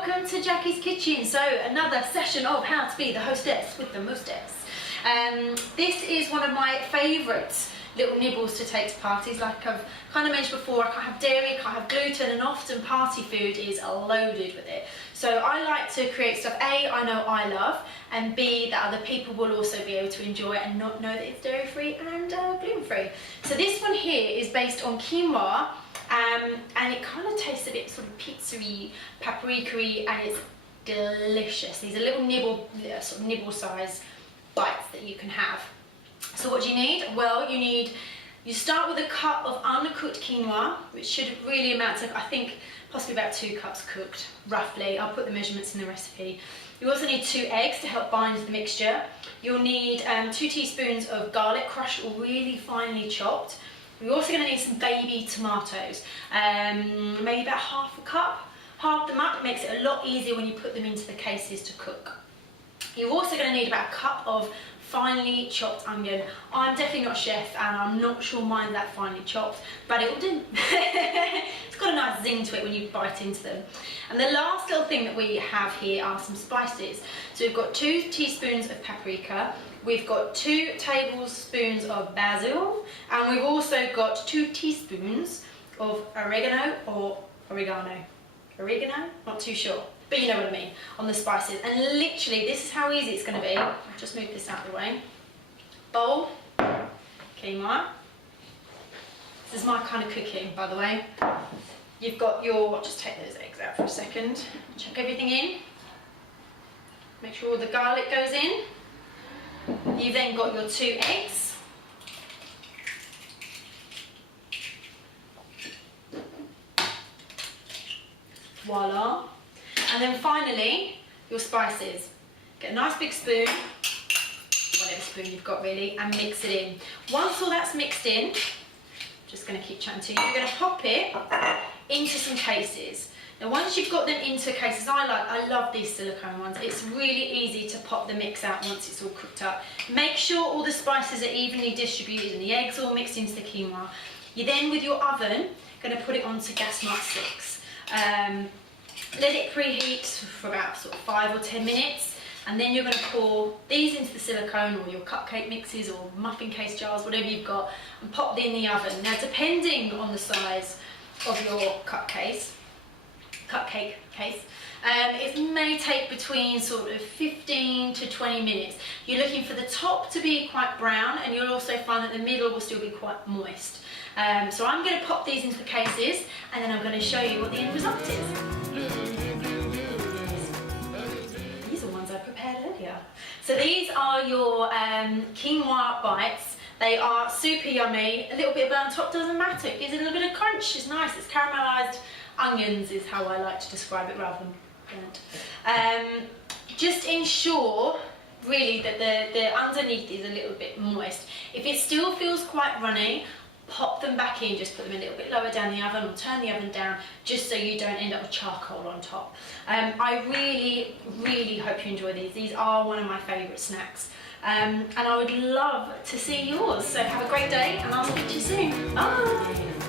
welcome to Jackie's Kitchen. So another session of how to be the hostess with the mostess. This is one of my favourite little nibbles to take to parties. Like I've kind of mentioned before, I can't have dairy, can't have gluten, and often party food is loaded with it. So I like to create stuff A, I know I love, and B, that other people will also be able to enjoy and not know that it's dairy free and gluten free. So this one here is based on quinoa. And it kind of tastes a bit sort of pizza-y, paprika-y, and it's delicious. These are little sort of nibble size bites that you can have. So what do you need? Well, you start with a cup of undercooked quinoa, which should really amount to, I think, possibly about 2 cups cooked, roughly. I'll put the measurements in the recipe. You also need 2 eggs to help bind the mixture. You'll need 2 teaspoons of garlic, crushed or really finely chopped. You're also going to need some baby tomatoes, maybe about half a cup. Halve them up, it makes it a lot easier when you put them into the cases to cook. You're also going to need about a cup of finely chopped onion. I'm definitely not a chef and I'm not sure mine's that finely chopped, but it will do. It's got a nice zing to it when you bite into them. And the last little thing that we have here are some spices. So we've got 2 teaspoons of paprika, we've got 2 tablespoons of basil, and we've also got 2 teaspoons of oregano or oregano. Oregano? Not too sure. But you know what I mean, on the spices. And literally, this is how easy it's going to be. I'll just move this out of the way. Bowl, quinoa. This is my kind of cooking, by the way. You've got your, just take those eggs out for a second. Chuck everything in. Make sure all the garlic goes in. You've then got your 2 eggs. Voila. And then finally, your spices. Get a nice big spoon, whatever spoon you've got really, and mix it in. Once all that's mixed in, just going to keep chatting to you, you're going to pop it into some cases. Now once you've got them into cases, I love these silicone ones. It's really easy to pop the mix out once it's all cooked up. Make sure all the spices are evenly distributed and the eggs all mixed into the quinoa. You then, with your oven, going to put it onto gas mark 6. Let it preheat for about sort of 5 or 10 minutes, and then you're going to pour these into the silicone or your cupcake mixes or muffin case jars, whatever you've got, and pop them in the oven. Now depending on the size of your cupcake case, it may take between sort of 15 to 20 minutes. You're looking for the top to be quite brown, and you'll also find that the middle will still be quite moist. So I'm going to pop these into the cases, and then I'm going to show you what the end result is. These are ones I prepared earlier. So these are your quinoa bites. They are super yummy. A little bit of burnt on top doesn't matter. It gives it a little bit of crunch. It's nice. It's caramelised onions is how I like to describe it rather than burnt. Just ensure really that the underneath is a little bit moist. If it still feels quite runny, pop them back in, just put them a little bit lower down the oven or turn the oven down just so you don't end up with charcoal on top. I really, really hope you enjoy these. These are one of my favourite snacks. And I would love to see yours. So have a great day and I'll speak to you soon. Bye!